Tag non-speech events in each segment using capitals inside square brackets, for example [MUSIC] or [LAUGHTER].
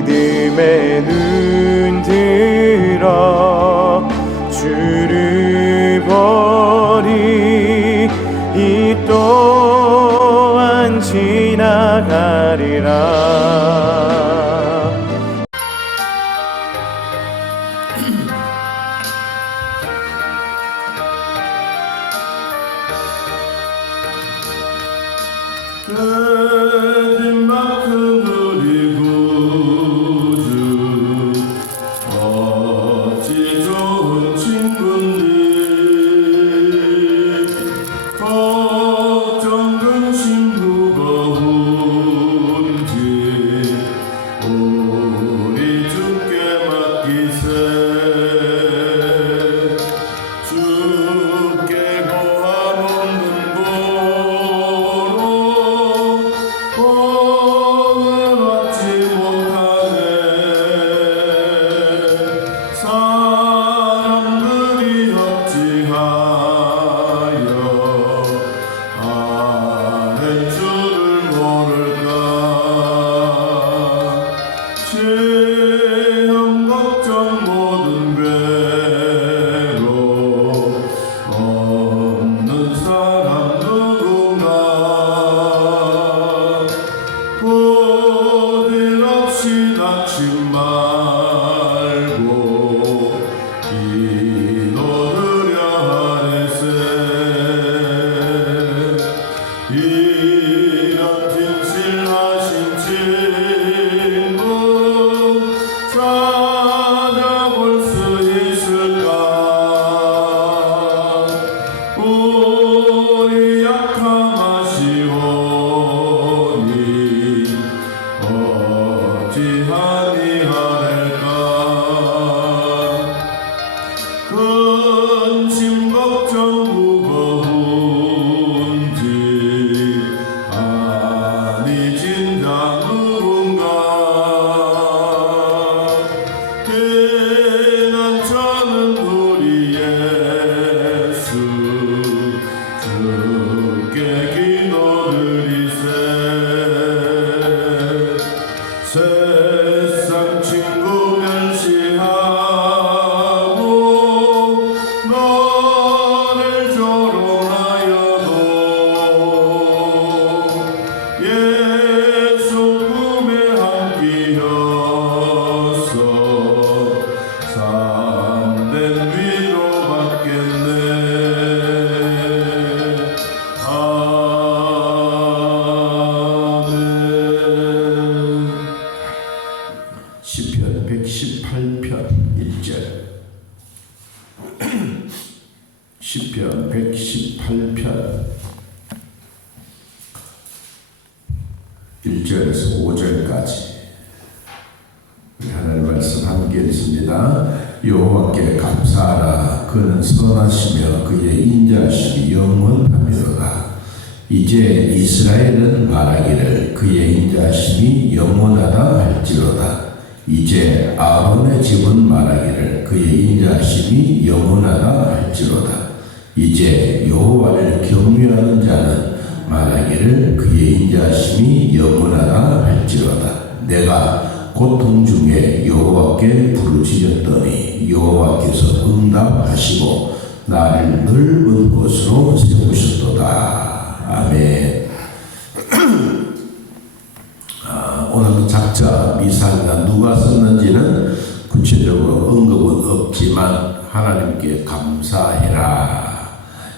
믿음 어 여호와께 감사하라 그는 선하시며 그의 인자하심이 영원하미로다. 이제 이스라엘은 말하기를 그의 인자하심이 영원하다 할지로다. 이제 아론의 집은 말하기를 그의 인자하심이 영원하다 할지로다. 이제 여호와를 경외하는 자는 말하기를 그의 인자하심이 영원하다 할지로다. 내가 고통 중에 여호와께 부르짖었더니 여호와께서 응답하시고 나를 넓은 곳으로 세우셨도다. 아멘. [CLEARS THROAT] 아, 오늘 작자 미사가 누가 썼는지는 구체적으로 언급은 없지만 하나님께 감사해라.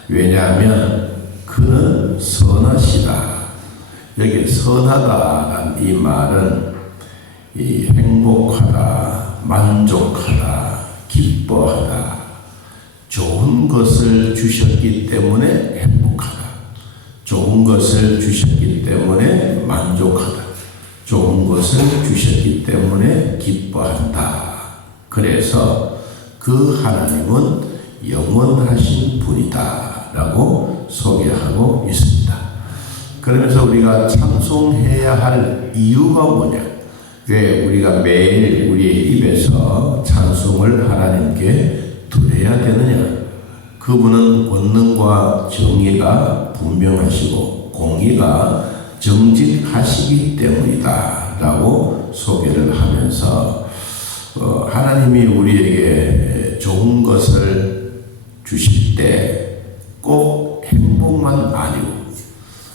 왜냐하면 그는 선하시다. 여기 선하다라는 이 말은 이 행복하다, 만족하다, 기뻐하다, 좋은 것을 주셨기 때문에 행복하다. 좋은 것을 주셨기 때문에 만족하다. 좋은 것을 주셨기 때문에 기뻐한다. 그래서 그 하나님은 영원하신 분이다. 라고 소개하고 있습니다. 그러면서 우리가 찬송해야 할 이유가 뭐냐? 왜 우리가 매일 우리의 입에서 찬송을 하나님께 드려야 되느냐? 그분은 권능과 정의가 분명하시고 공의가 정직하시기 때문이다. 라고 소개를 하면서 어, 하나님이 우리에게 좋은 것을 주실 때 꼭 행복만 아니고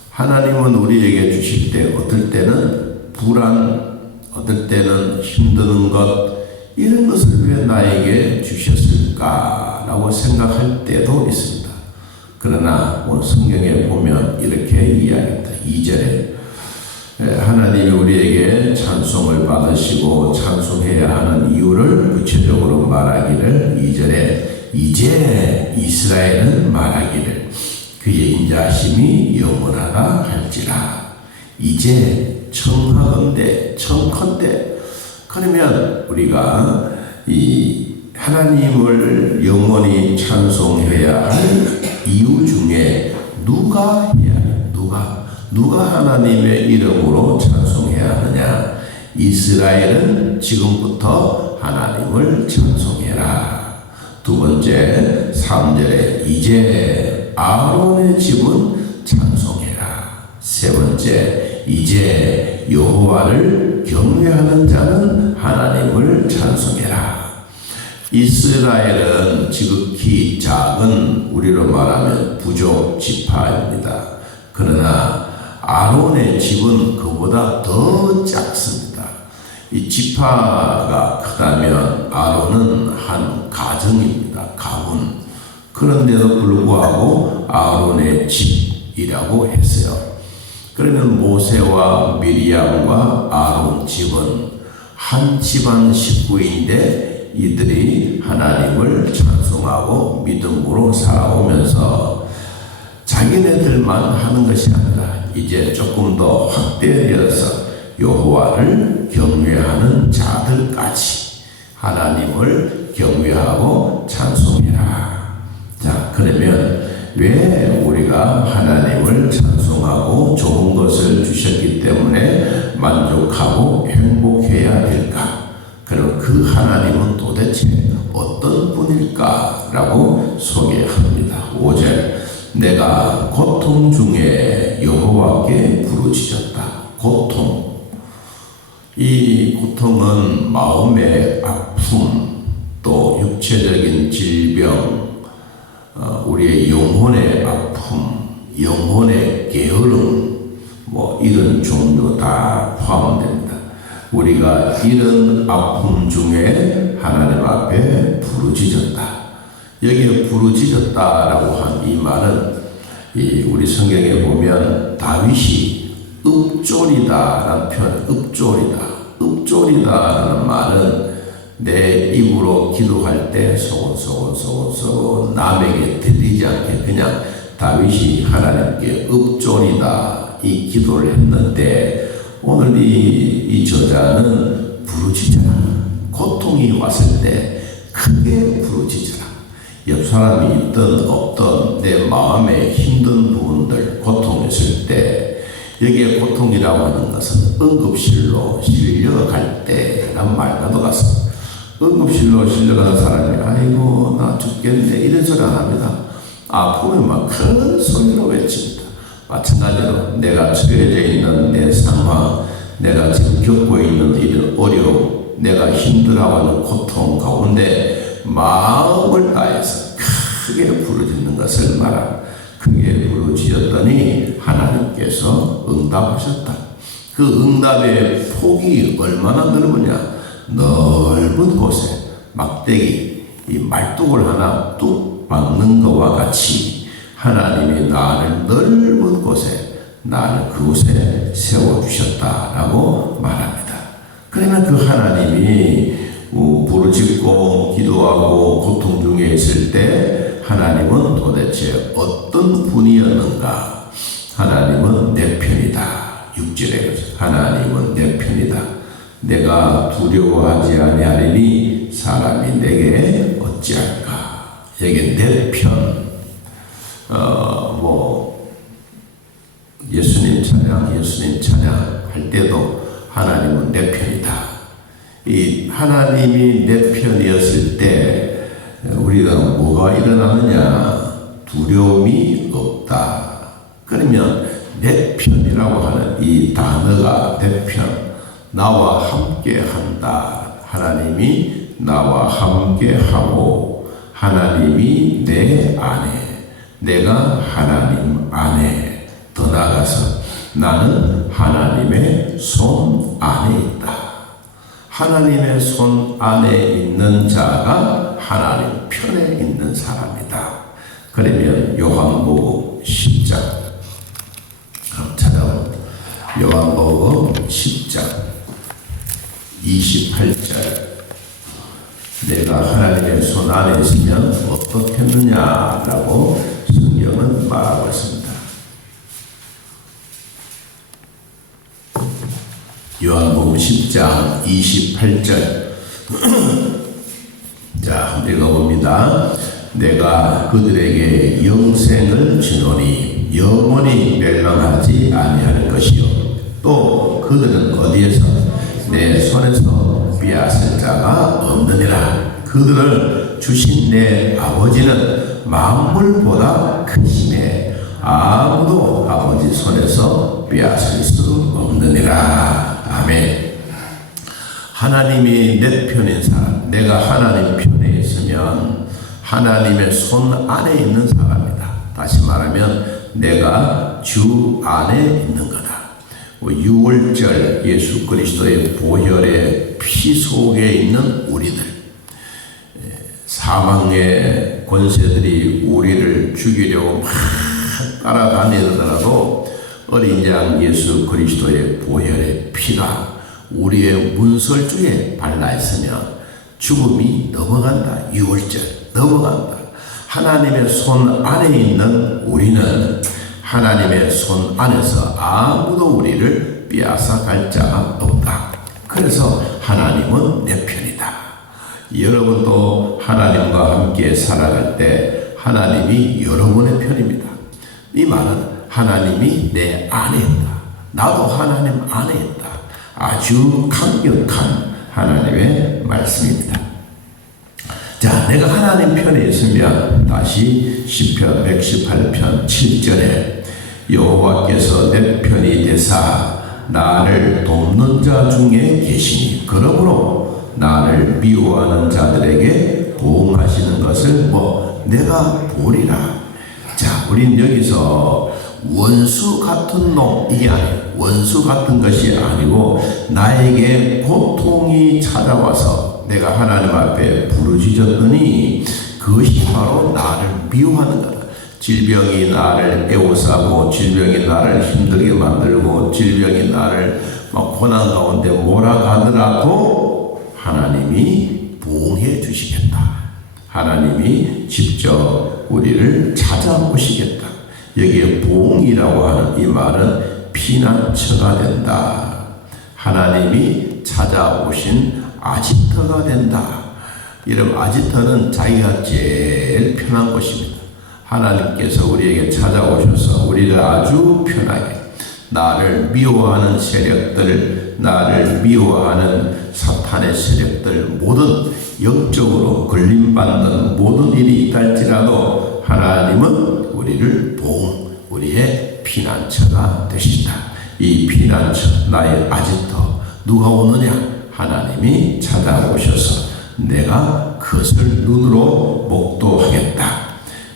하나님은 우리에게 주실 때 어떨 때는 불안, 어떨 때는 힘드는 것 이런 것을 왜 나에게 주셨을까라고 생각할 때도 있습니다. 그러나 오늘 성경에 보면 이렇게 이야기합니다. 2절에 하나님이 우리에게 찬송을 받으시고 찬송해야 하는 이유를 구체적으로 말하기를 2절에 이제 이스라엘은 말하기를 그의 인자심이 영원하다 할지라 이제 청하건대 청컨대 그러면 우리가 이 하나님을 영원히 찬송해야 할 이유 중에 누가 해야 해? 누가 누가 하나님의 이름으로 찬송해야 하느냐 이스라엘은 지금부터 하나님을 찬송해라 두 번째 3절에 이제 아론의 집은 찬송해라. 세 번째 이제 여호와를 경외하는 자는 하나님을 찬송해라. 이스라엘은 지극히 작은 우리로 말하면 부족 지파입니다. 그러나 아론의 집은 그보다 더 작습니다. 이 지파가 크다면 아론은 한 가정입니다. 가문. 그런데도 불구하고 아론의 집이라고 했어요. 그러면 모세와 미리암과 아론 집은 한 집안 식구인데 이들이 하나님을 찬송하고 믿음으로 살아오면서 자기네들만 하는 것이 아니라 이제 조금 더 확대되어서 여호와를 경외하는 자들까지 하나님을 경외하고 찬송해라. 자, 그러면 왜 우리가 하나님을 찬 송하고 좋은 것을 주셨기 때문에 만족하고 행복해야 될까? 그럼 그 하나님은 도대체 어떤 분일까라고 소개합니다. 5절 내가 고통 중에 여호와께 부르짖었다. 고통 이 고통은 마음의 아픔 또 육체적인 질병 어, 우리의 영혼의 아픔 영혼의 게으름 뭐 이런 종류 다 포함됩니다. 우리가 이런 아픔 중에 하나님 앞에 부르짖었다. 여기에 부르짖었다라고 한 이 말은 이 우리 성경에 보면 다윗이 읍졸이다라는 표현, 읍졸이다, 읍졸이다라는 말은 내 입으로 기도할 때 소곤소곤소곤소곤 남에게 들리지 않게 그냥 다윗이 하나님께 읍졸이다 이 기도를 했는데 오늘 이, 이 저자는 부르짖어라 고통이 왔을 때 크게 부르짖어라 옆 사람이 있든 없든 내 마음에 힘든 부분들 고통했을 때 여기에 고통이라고 하는 것은 응급실로 실려갈 때란 말과도 같습니다. 응급실로 실려가는 사람이 아이고 나 죽겠네 이런 소리 안 합니다. 아프면 막큰 소리로 외칩니다. 마찬가지로 내가 처해져 있는 내 상황, 내가 지금 겪고 있는 이런 어려움, 내가 힘들어하는 고통 가운데 마음을 다해서 크게 부르짖는 것을 말합니다. 크게 부르짖었더니 하나님께서 응답하셨다. 그 응답의 폭이 얼마나 넓으냐? 넓은 곳에 막대기, 이 말뚝을 하나 뚝 박는 것과 같이 하나님이 나를 넓은 곳에 나를 그곳에 세워주셨다라고 말합니다. 그러면 그 하나님이 어, 부르짖고 기도하고 고통 중에 있을 때 하나님은 도대체 어떤 분이었는가? 하나님은 내 편이다. 6절에 하나님은 내 편이다. 내가 두려워하지 아니하리니 사람이 내게 어찌할까? 여기 내 편. 어, 뭐 예수님 찬양, 예수님 찬양 할 때도 하나님은 내 편이다. 이 하나님이 내 편이었을 때 우리가 뭐가 일어나느냐? 두려움이 없다. 그러면 내 편이라고 하는 이 단어가 내 편, 나와 함께 한다. 하나님이 나와 함께 하고 하나님이 내 안에 내가 하나님 안에 더 나아가서 나는 하나님의 손 안에 있다. 하나님의 손 안에 있는 자가 하나님 편에 있는 사람이다. 그러면 요한복음 10장 찾아온 요한복음 10장 28절 내가 하나님의 손 안에 있으면 어떻겠느냐라고 성경은 말하고 있습니다. 요한복음 10장 28절 [CLEARS THROAT] 자, 읽어봅니다. 내가 그들에게 영생을 주노니 영원히 멸망하지 아니할 것이요 또 그들은 어디에서 내 손에서 빼앗을 자가 없느니라 그들을 주신 내 아버지는 만물보다 크시네 아무도 아버지 손에서 빼앗을 수 없느니라 아멘 하나님이 내 편인 사람, 내가 하나님 편에 있으면 하나님의 손 안에 있는 사람이다. 다시 말하면 내가 주 안에 있는 거다. 뭐 유월절 예수 그리스도의 보혈의 피 속에 있는 우리들, 사망의 권세들이 우리를 죽이려고 막 따라다니더라도 어린 양 예수 그리스도의 보혈의 피가 우리의 문설주에 발라 있으면 죽음이 넘어간다. 유월절 넘어간다. 하나님의 손 안에 있는 우리는 하나님의 손 안에서 아무도 우리를 빼앗아 갈 자가 없다. 그래서 하나님은 내 편이다. 여러분도 하나님과 함께 살아갈 때 하나님이 여러분의 편입니다. 이 말은 하나님이 내 안에 있다. 나도 하나님 안에 있다. 아주 강력한 하나님의 말씀입니다. 자, 내가 하나님 편에 있으면 다시 시편 118편 7절에 여호와께서 내 편이 되사 나를 돕는 자 중에 계시니 그러므로 나를 미워하는 자들에게 보응하시는 것을 뭐 내가 보리라. 자, 우린 여기서 원수 같은 놈 이게 아니에요. 원수 같은 것이 아니고 나에게 고통이 찾아와서 내가 하나님 앞에 부르짖었더니 그것이 바로 나를 미워하는 거다. 질병이 나를 애워싸고 질병이 나를 힘들게 만들고 질병이 나를 막 고난 가운데 몰아가더라도 하나님이 보응해 주시겠다. 하나님이 직접 우리를 찾아오시겠다. 여기에 보응이라고 하는 이 말은 피난처가 된다. 하나님이 찾아오신 아지터가 된다. 이런 아지터는 자기가 제일 편한 곳입니다. 하나님께서 우리에게 찾아오셔서 우리를 아주 편하게 나를 미워하는 세력들, 나를 미워하는 사탄의 세력들 모든 영적으로 걸림받는 모든 일이 있다 할지라도 하나님은 우리를 보응, 우리의 피난처가 되신다. 이 피난처, 나의 아지터, 누가 오느냐? 하나님이 찾아오셔서 내가 그것을 눈으로 목도하겠다.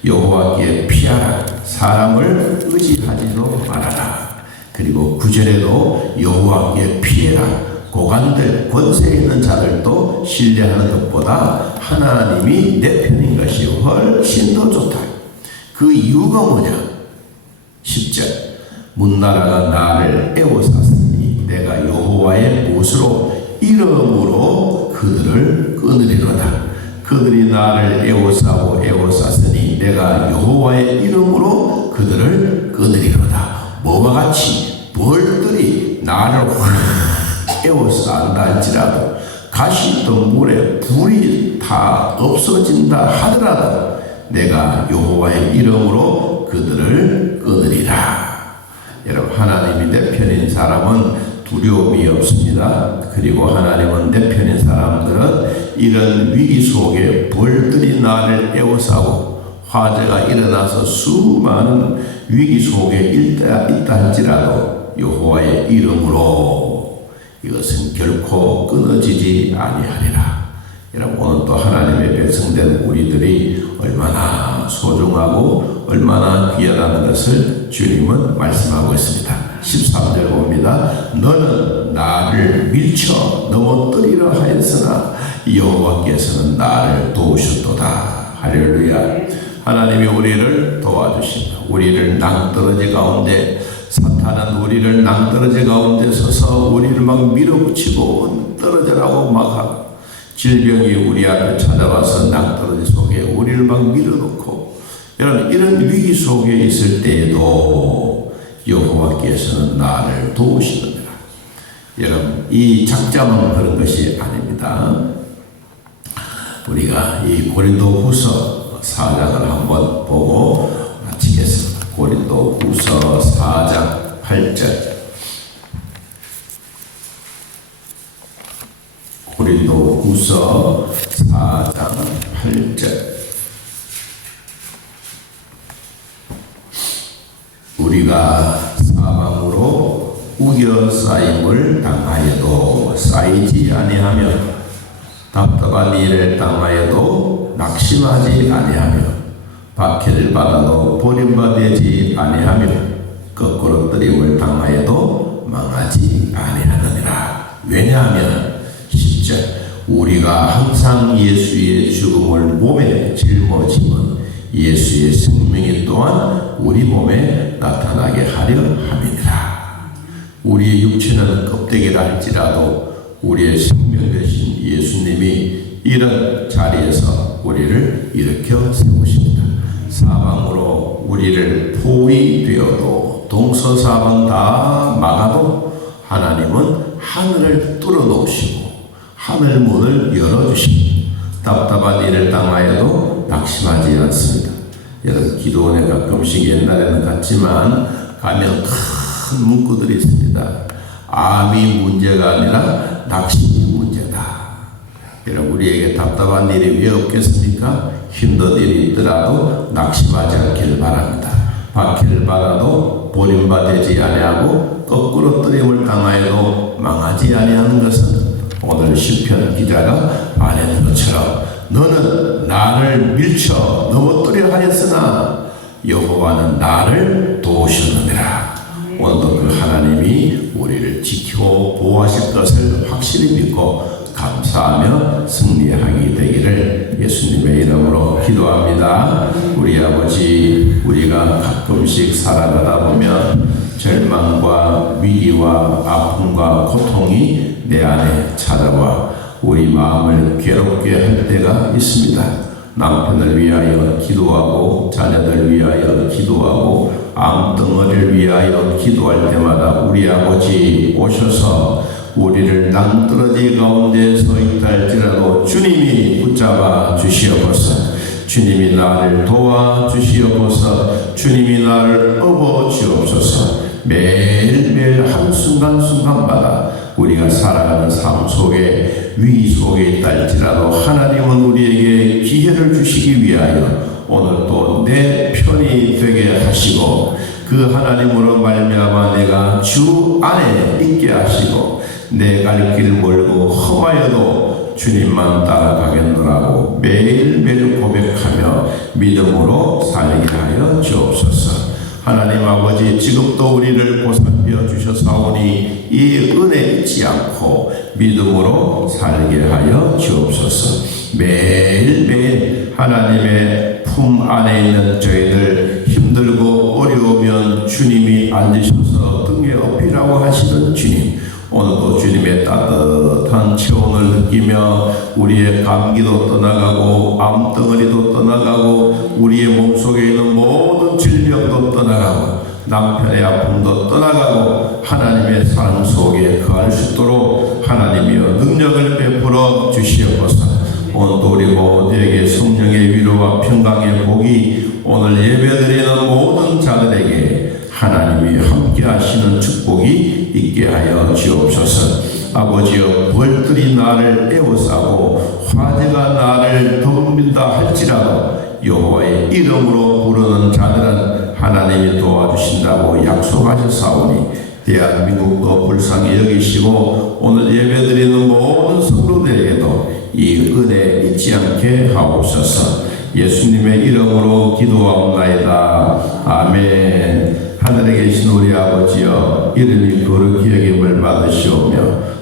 여호와께 피하라. 사람을 의지하지도 말아라. 그리고 구절에도 여호와께 피해라. 고관들 권세 있는 자들도 신뢰하는 것보다 하나님이 내 편인 것이 훨씬 더 좋다. 그 이유가 뭐냐? 10절 문나라가 나를 애워쌌으니 내가 여호와의 못으로 이름으로 그들을 끊으리로다. 그들이 나를 애워싸고 애워쌌으니 내가 여호와의 이름으로 그들을 끊으리로다. 뭐와 같이 벌들이 나를 확 애워싼다 할지라도 가시 있던 물에 불이 다 없어진다 하더라도 내가 여호와의 이름으로 그들을 끊으리라. 여러분 하나님이 내 편인 사람은 두려움이 없습니다. 그리고 하나님은 내 편인 사람들은 이런 위기 속에 벌들이 나를 에워싸고 화재가 일어나서 수많은 위기 속에 있다, 있다 할지라도 여호와의 이름으로 이것은 결코 끊어지지 아니하리라. 여러분 오늘 또 하나님의 백성된 우리들이 얼마나 소중하고 얼마나 귀하다는 것을 주님은 말씀하고 있습니다. 13절 봅니다. 너는 나를 밀쳐 넘어뜨리려 하였으나 여호와께서는 나를 도우셨도다. 할렐루야. 하나님이 우리를 도와주신다. 우리를 낭떠러지 가운데 사탄은 우리를 낭떠러지 가운데 서서 우리를 막 밀어붙이고 떨어져라고 막 하고 질병이 우리 앞에 찾아와서 낭떠러지 속에 우리를 막 밀어놓고 여러분 이런 위기 속에 있을 때에도 여호와께서는 나를 도우시느니라. 여러분 이 작자만 그런 것이 아닙니다. 우리가 이 고린도 후서 4장을 한번 보고 마치겠습니다. 고린도 후서 4장 8절. 고린도 후서 4장 8절. 우리가 사망으로 우겨 쌓임을 당하여도 쌓이지 아니하며 답답한 일을 당하여도 낙심하지 아니하며 박해를 받아도 버림받지 아니하며 거꾸로 뜨림을 당하여도 망하지 아니하느니라. 왜냐하면 10절 우리가 항상 예수의 죽음을 몸에 짊어지면 예수의 생명이 또한 우리 몸에 나타나게 하려 함이니라. 우리의 육체는 껍데기라 할지라도 우리의 생명 되신 예수님이 이런 자리에서 우리를 일으켜 세우십니다. 사방으로 우리를 포위 되어도 동서사방 다 막아도 하나님은 하늘을 뚫어 놓으시고 하늘 문을 열어주시고 답답한 일을 당하여도 낙심하지 않습니다. 여러분 기도원에 가끔씩 옛날에는 갔지만 가면 큰 문구들이 있습니다. 암이 문제가 아니라 문제다. 여러분 우리에게 답답한 일이 왜 없겠습니까? 힘든 일이 있더라도 낙심하지 않기를 바랍니다. 박해를 받아도 버림받지 아니하고 거꾸로 뜨림을 당하여도 망하지 아니하는 것은 오늘 시편 기자가 말하는 것처럼 너는 나를 밀쳐 넘어뜨려 하였으나 여호와는 나를 도우셨느니라. 오늘도 그 하나님이 우리를 지키고 보호하실 것을 확실히 믿고 감사하며 승리하게 되기를 예수님의 이름으로 기도합니다. 우리 아버지, 우리가 가끔씩 살아가다 보면 절망과 위기와 아픔과 고통이 내 안에 찾아와 우리 마음을 괴롭게 할 때가 있습니다. 남편을 위하여 기도하고 자녀들 위하여 기도하고 암덩어리를 위하여 기도할 때마다 우리 아버지 오셔서 우리를 낭떠러지 가운데 서 있다 할지라도 주님이 붙잡아 주시옵소서. 주님이 나를 도와 주시옵소서. 주님이 나를 업어 주옵소서. 매일매일 한순간순간마다 우리가 살아가는 삶 속에 위기 속에 있다 할지라도 하나님은 우리에게 기회를 주시기 위하여 오늘 또 내 편이 되게 하시고 그 하나님으로 말미암아 내가 주 안에 있게 하시고 내 갈길 멀고 험하여도 주님만 따라가겠노라고 매일매일 고백하며 믿음으로 살게 하여 주옵소서. 하나님 아버지 지금도 우리를 보살펴 주셔사오니 이 은혜 잊지 않고 믿음으로 살게 하여 주옵소서. 매일매일 하나님의 품 안에 있는 저희들 힘들고 어려우면 주님이 앉으셔서 등에 업히라고 하시는 주님 오늘도 주님의 따뜻한 체온을 느끼며 우리의 감기도 떠나가고 암덩어리도 떠나가고 우리의 몸속에 있는 모든 질병도 떠나가고 남편의 아픔도 떠나가고 하나님의 사랑 속에 거할 수 있도록 하나님이여 능력을 베풀어 주시옵소서. 오늘도 우리 모두에게 성령의 위로와 평강의 복이 오늘 예배드리는 모든 자들에게 하나님이 함께 하시는 축복이 있게 하여 주옵소서. 아버지여 벌들이 나를 에워싸고 화재가 나를 덮는다 할지라도 여호와의 이름으로 부르는 자들은 하나님이 도와주신다고 약속하셨사오니 대한민국도 불쌍히 여기시고 오늘 예배드리는 모든 성도들에게도 이 은혜 잊지 않게 하옵소서. 예수님의 이름으로 기도하옵나이다. 아멘 하늘에 계신 우리 아버지여 이름이 거룩히 여김을 받으시오며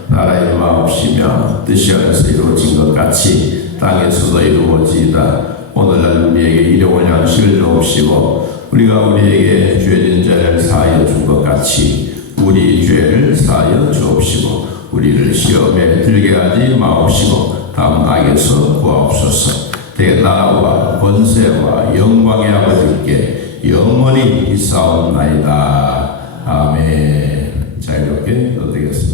나라의 마옵시며 뜻이 하늘에서 이루어진 것 같이 땅에서도 이루어지이다. 오늘날 우리에게 일용할 양식을 주옵시고 우리가 우리에게 죄진 자를 사하여 준 것 같이 우리 죄를 사하여 주옵시고 우리를 시험에 들게 하지 마옵시고 다음 악에서 구하옵소서. 대나라와 권세와 영광의 아버지께 영원히 있사옵나이다. 아멘. 자유롭게 얻겠습니다